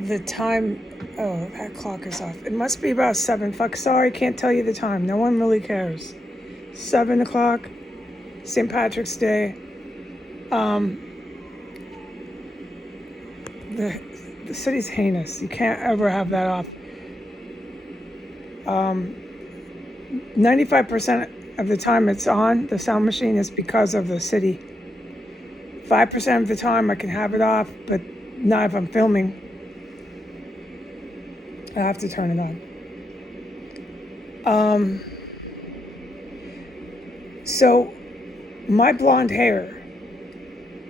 The time, oh, that clock is off. It must be about 7. Fuck, sorry, can't tell you the time. No one really cares. 7 o'clock, St. Patrick's Day. Um, the, the city's heinous. You can't ever have that off. 95% of the time it's on, the sound machine, is because of the city. 5% of the time I can have it off, but not if I'm filming. I have to turn it on. So my blonde hair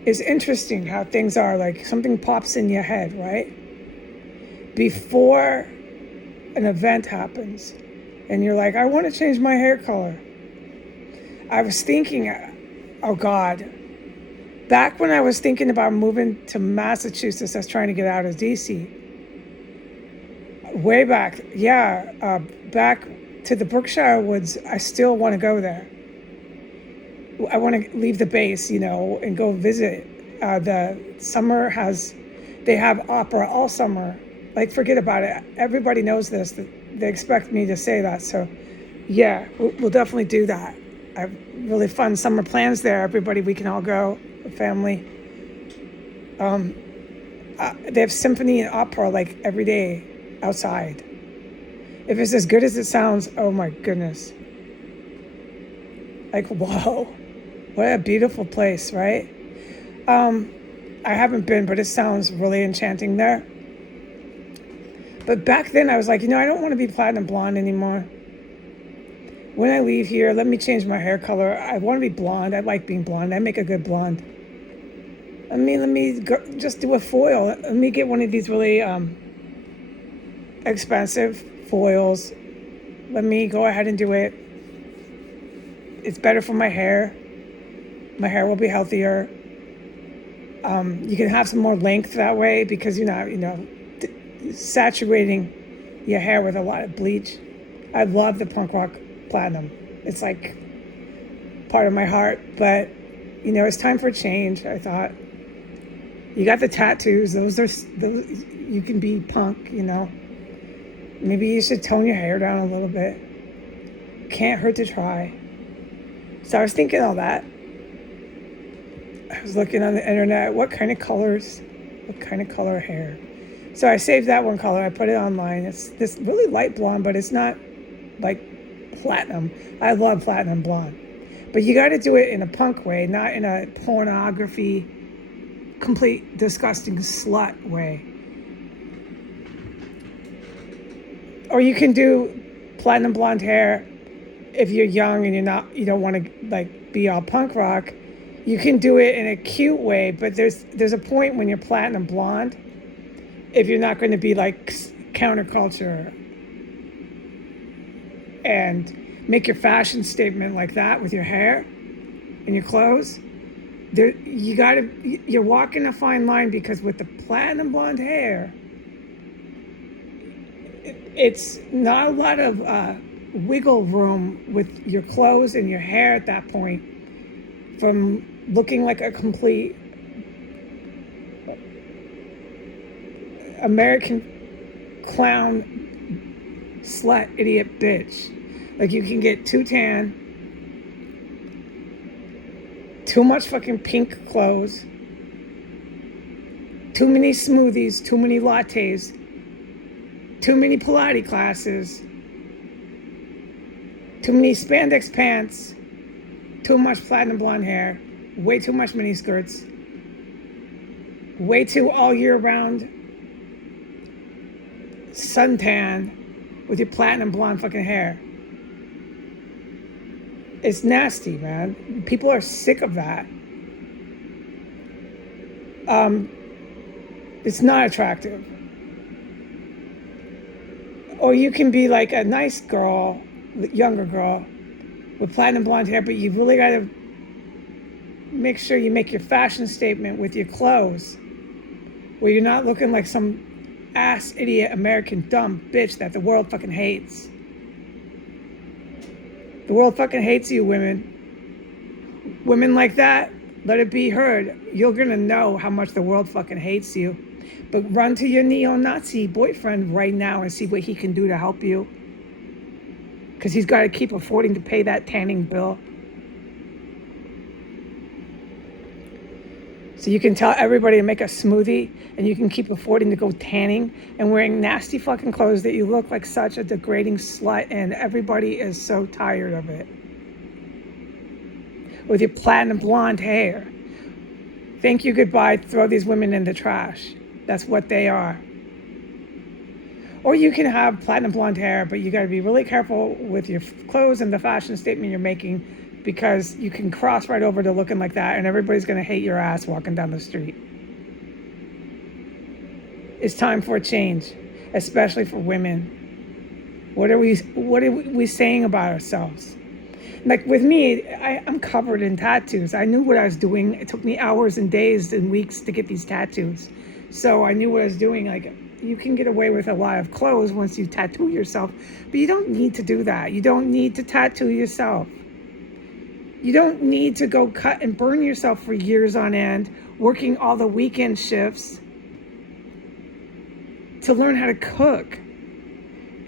is interesting how things are. Like something pops in your head, right? Before an event happens and you're like, I want to change my hair color. I was thinking, oh God, back when I was thinking about moving to Massachusetts, I was trying to get out of DC. Way back, back to the Berkshire Woods, I still want to go there. I want to leave the base, and go visit. The summer they have opera all summer. Like, forget about it. Everybody knows this. They expect me to say that. So, yeah, we'll definitely do that. I have really fun summer plans there. Everybody, we can all go, the family. They have symphony and opera like every day outside. If it's as good as it sounds, oh my goodness. Like, whoa, what a beautiful place, right? I haven't been, but it sounds really enchanting there. But back then I was like, I don't want to be platinum blonde anymore. When I leave here, let me change my hair color. I want to be blonde. I like being blonde. I make a good blonde. Let me go, just do a foil. Let me get one of these really expensive foils. Let me go ahead and do it. It's better for my hair. My hair will be healthier. You can have some more length that way because you're not, saturating your hair with a lot of bleach. I love the punk rock platinum. It's like part of my heart, but it's time for a change. I thought, you got the tattoos. Those you can be punk. Maybe you should tone your hair down a little bit. Can't hurt to try. So I was thinking all that. I was looking on the internet, what kind of color hair. So I saved that one color. I put it online. It's this really light blonde, but it's not like platinum. I love platinum blonde. But you got to do it in a punk way, not in a pornography, complete disgusting slut way. Or you can do platinum blonde hair if you're young and you don't want to like be all punk rock. You can do it in a cute way, but there's a point when you're platinum blonde, if you're not going to be like counterculture and make your fashion statement like that with your hair and your clothes. You're walking a fine line, because with the platinum blonde hair, it's not a lot of wiggle room with your clothes and your hair at that point, from looking like a complete American clown, slut, idiot bitch. Like, you can get too tan, too much fucking pink clothes, too many smoothies, too many lattes, too many Pilates classes, too many spandex pants, too much platinum blonde hair, way too much mini skirts, way too all year round suntan with your platinum blonde fucking hair. It's nasty, man. People are sick of that. It's not attractive. Or you can be like a nice girl, younger girl, with platinum blonde hair, but you've really got to make sure you make your fashion statement with your clothes, where you're not looking like some ass idiot American dumb bitch that the world fucking hates. The world fucking hates you, women. Women like that, let it be heard. You're gonna know how much the world fucking hates you. But run to your neo-Nazi boyfriend right now and see what he can do to help you. Because he's got to keep affording to pay that tanning bill. So you can tell everybody to make a smoothie, and you can keep affording to go tanning and wearing nasty fucking clothes that you look like such a degrading slut, and everybody is so tired of it. With your platinum blonde hair. Thank you, goodbye, throw these women in the trash. That's what they are. Or you can have platinum blonde hair, but you got to be really careful with your clothes and the fashion statement you're making, because you can cross right over to looking like that and everybody's going to hate your ass walking down the street. It's time for a change, especially for women. What are we saying about ourselves? Like with me, I'm covered in tattoos. I knew what I was doing. It took me hours and days and weeks to get these tattoos. So I knew what I was doing. Like, you can get away with a lot of clothes once you tattoo yourself, but you don't need to do that. You don't need to tattoo yourself. You don't need to go cut and burn yourself for years on end, working all the weekend shifts to learn how to cook.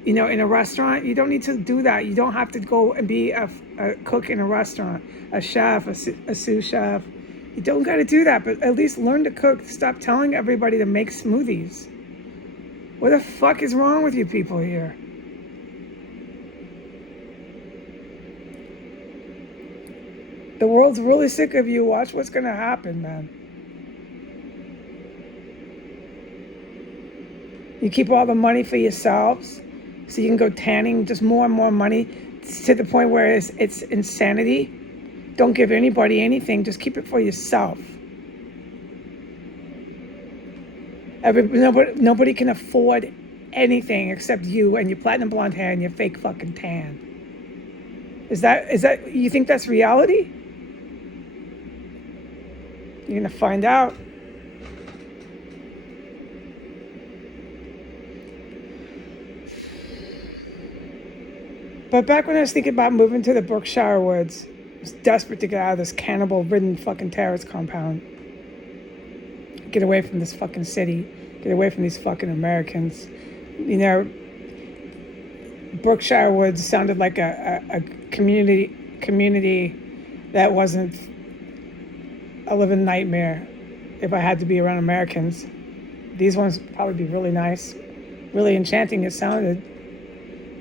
In a restaurant, you don't need to do that. You don't have to go and be a cook in a restaurant, a chef, a sous chef. You don't got to do that, but at least learn to cook. Stop telling everybody to make smoothies. What the fuck is wrong with you people here? The world's really sick of you. Watch what's going to happen, man. You keep all the money for yourselves so you can go tanning, just more and more money to the point where it's insanity. Don't give anybody anything. Just keep it for yourself. Nobody can afford anything except you and your platinum blonde hair and your fake fucking tan. Is that you think that's reality? You're gonna find out. But back when I was thinking about moving to the Berkshire Woods, I was desperate to get out of this cannibal-ridden fucking terrorist compound. Get away from this fucking city. Get away from these fucking Americans. Berkshire Woods sounded like a community that wasn't a living nightmare if I had to be around Americans. These ones would probably be really nice, really enchanting it sounded.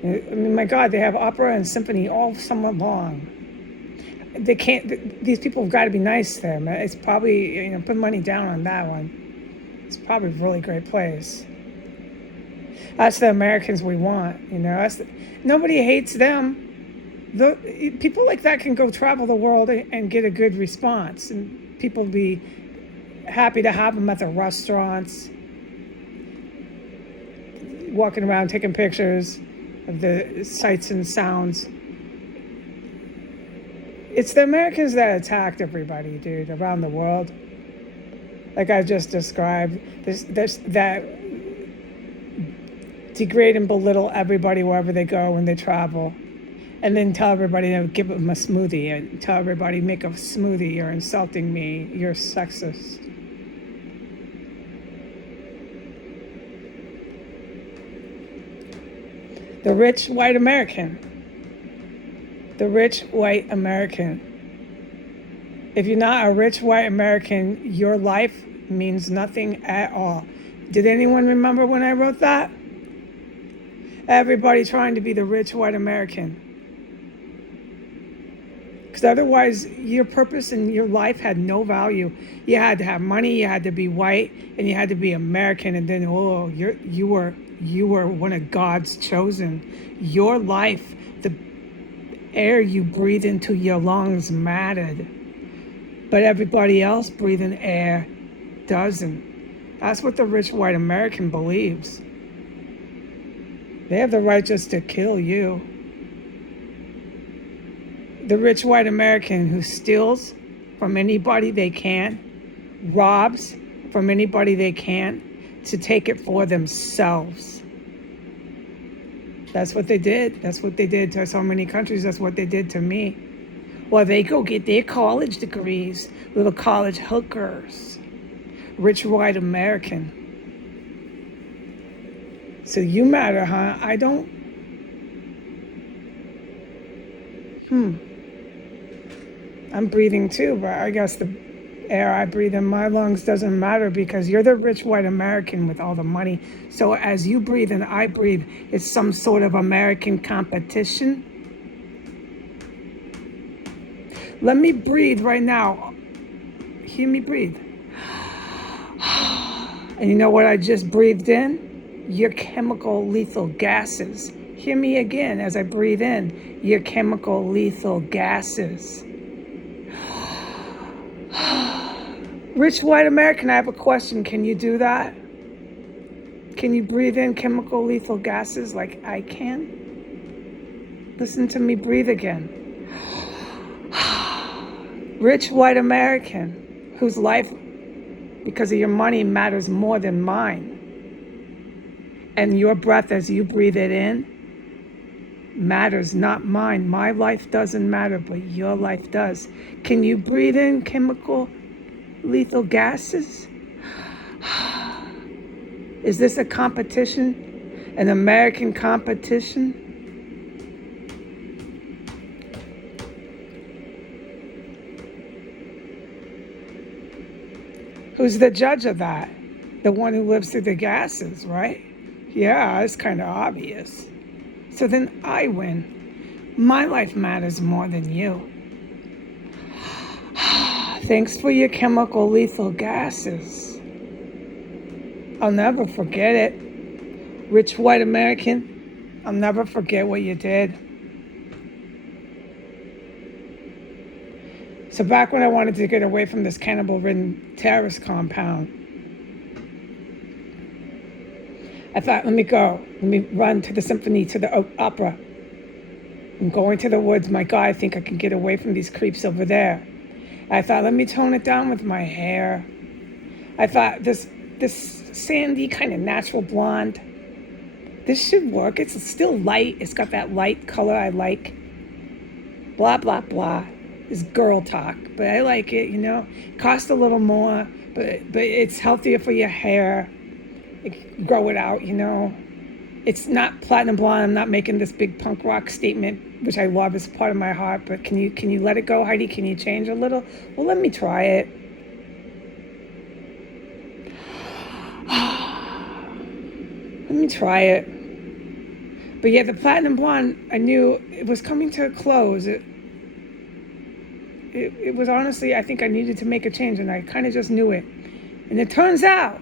I mean, my God, they have opera and symphony all summer long. These people have got to be nice there, man. It's probably, put money down on that one. It's probably a really great place. That's the Americans we want, nobody hates them. People like that can go travel the world and get a good response, and people be happy to have them at the restaurants, walking around taking pictures of the sights and sounds. It's the Americans that attacked everybody, dude, around the world. Like I just described, that degrade and belittle everybody wherever they go when they travel. And then tell everybody to give them a smoothie, and tell everybody make a smoothie. You're insulting me. You're sexist. The rich white American. The rich white American. If you're not a rich white American, your life means nothing at all. Did anyone remember when I wrote that? Everybody trying to be the rich white American. Because otherwise, your purpose in your life had no value. You had to have money, you had to be white, and you had to be American. And then, you were one of God's chosen. Your life, the air you breathe into your lungs mattered. But everybody else breathing air doesn't. That's what the rich white American believes. They have the right just to kill you. The rich white American who steals from anybody they can, robs from anybody they can, to take it for themselves. That's what they did. That's what they did to so many countries. That's what they did to me. Well, they go get their college degrees, little college hookers. Rich white American. So you matter, huh? I don't. I'm breathing too, but I guess the air I breathe in my lungs doesn't matter because you're the rich white American with all the money. So as you breathe and I breathe, it's some sort of American competition. Let me breathe right now. Hear me breathe. And you know what I just breathed in? Your chemical lethal gases. Hear me again as I breathe in. Your chemical lethal gases. Rich white American, I have a question. Can you do that? Can you breathe in chemical lethal gases like I can? Listen to me breathe again. Rich white American, whose life, because of your money, matters more than mine. And your breath as you breathe it in matters, not mine. My life doesn't matter, but your life does. Can you breathe in chemical lethal gases? Is this a competition? An American competition? Who's the judge of that? The one who lives through the gases, right? Yeah, it's kind of obvious. So then I win. My life matters more than you. Thanks for your chemical lethal gases. I'll never forget it. Rich white American, I'll never forget what you did. So back when I wanted to get away from this cannibal-ridden terrorist compound, I thought, let me go. Let me run to the symphony, to the opera. I'm going to the woods. My God, I think I can get away from these creeps over there. I thought, let me tone it down with my hair. I thought, this sandy kind of natural blonde, this should work. It's still light. It's got that light color I like. Blah, blah, blah. It's girl talk, but I like it, you know. Costs a little more, but it's healthier for your hair. Grow it out, you know. It's not platinum blonde. I'm not making this big punk rock statement, which I love as part of my heart. But can you let it go, Heidi? Can you change a little? Well, let me try it. Let me try it. But yeah, the platinum blonde, I knew it was coming to a close. It was honestly, I think I needed to make a change, and I kind of just knew it. And it turns out,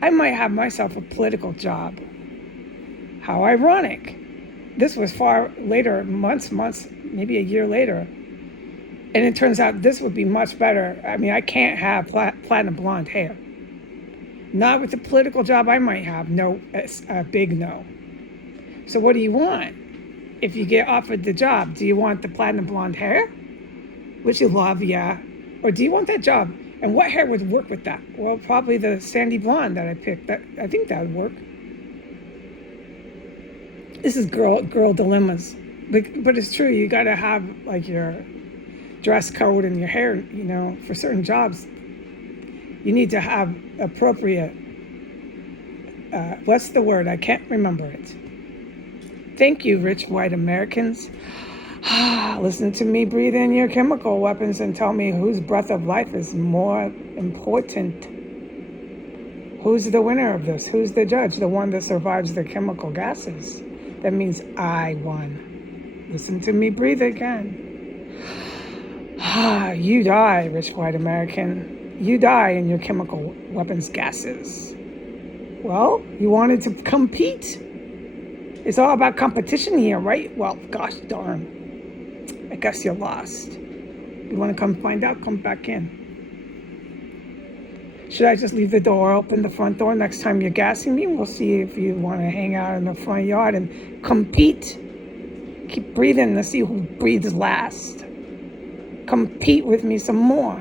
I might have myself a political job. How ironic. This was far later, months, maybe a year later. And it turns out this would be much better. I mean, I can't have platinum blonde hair. Not with the political job I might have. No, it's a big no. So what do you want? If you get offered the job, do you want the platinum blonde hair? Which you love, yeah. Or do you want that job? And what hair would work with that? Well, probably the sandy blonde that I picked. I think that would work. This is girl dilemmas. But it's true, you gotta have like your dress code and your hair, you know, for certain jobs. You need to have appropriate, what's the word? I can't remember it. Thank you, rich white Americans. Listen to me breathe in your chemical weapons and tell me whose breath of life is more important. Who's the winner of this? Who's the judge? The one that survives the chemical gases. That means I won. Listen to me breathe again. You die, rich white American. You die in your chemical weapons gases. Well, you wanted to compete. It's all about competition here, right? Well, gosh darn. I guess you're lost. You want to come find out? Come back in. Should I just leave the door open, the front door, next time you're gassing me? We'll see if you want to hang out in the front yard and compete. Keep breathing. Let's see who breathes last. Compete with me some more.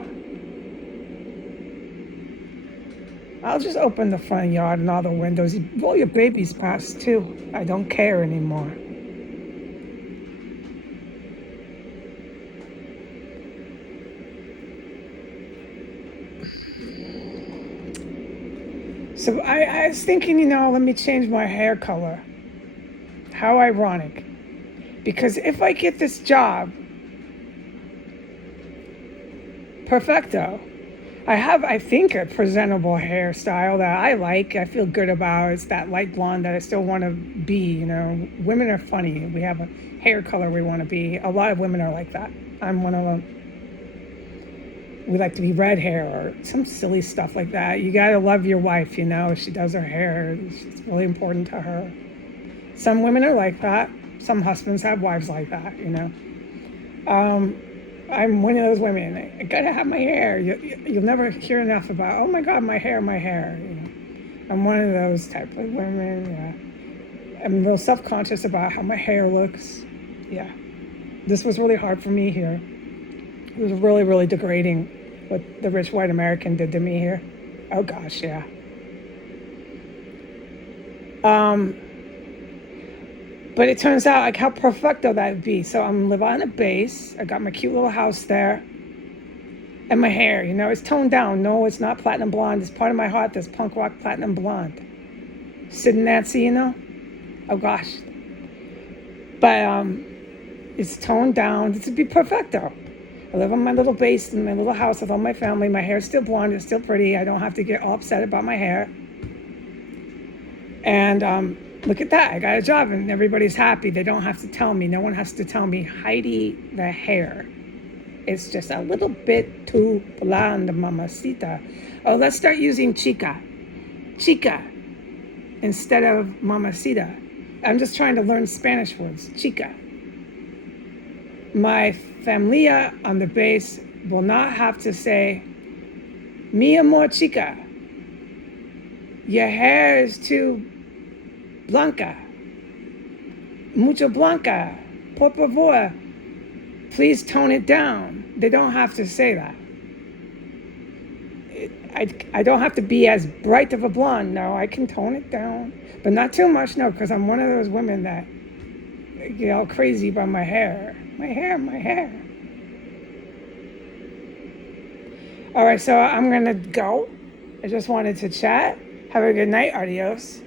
I'll just open the front yard and all the windows. Roll your babies past too. I don't care anymore. So I was thinking, let me change my hair color. How ironic. Because if I get this job, perfecto. I have, I think, a presentable hairstyle that I like. I feel good about. It's that light blonde that I still want to be. Women are funny. We have a hair color we want to be. A lot of women are like that. I'm one of them. We like to be red hair or some silly stuff like that. You got to love your wife, if she does her hair. It's really important to her. Some women are like that. Some husbands have wives like that, I'm one of those women. I gotta have my hair. You'll never hear enough about, oh my God, my hair, my hair. I'm one of those type of women. Yeah. I'm real self-conscious about how my hair looks. Yeah. This was really hard for me here. It was really, really degrading what the rich white American did to me here. Oh gosh, yeah. But it turns out like how perfecto that would be. So I'm living on a base. I got my cute little house there. And my hair, it's toned down. No, it's not platinum blonde. It's part of my heart that's punk rock platinum blonde. Sid and Nancy, Oh gosh. But it's toned down. This would be perfecto. I live on my little base in my little house with all my family. My hair's still blonde. It's still pretty. I don't have to get all upset about my hair. And look at that. I got a job and everybody's happy. They don't have to tell me. No one has to tell me, Heidi, the hair. It's just a little bit too blonde, mamacita. Oh, let's start using chica. Chica instead of mamacita. I'm just trying to learn Spanish words. Chica. My familia on the base will not have to say, mi amor chica. Your hair is too blanca. Mucho blanca. Por favor. Please tone it down. They don't have to say that. I don't have to be as bright of a blonde. No, I can tone it down. But not too much, no, because I'm one of those women that get all crazy about my hair. My hair. All right, so I'm going to go. I just wanted to chat. Have a good night. Adios.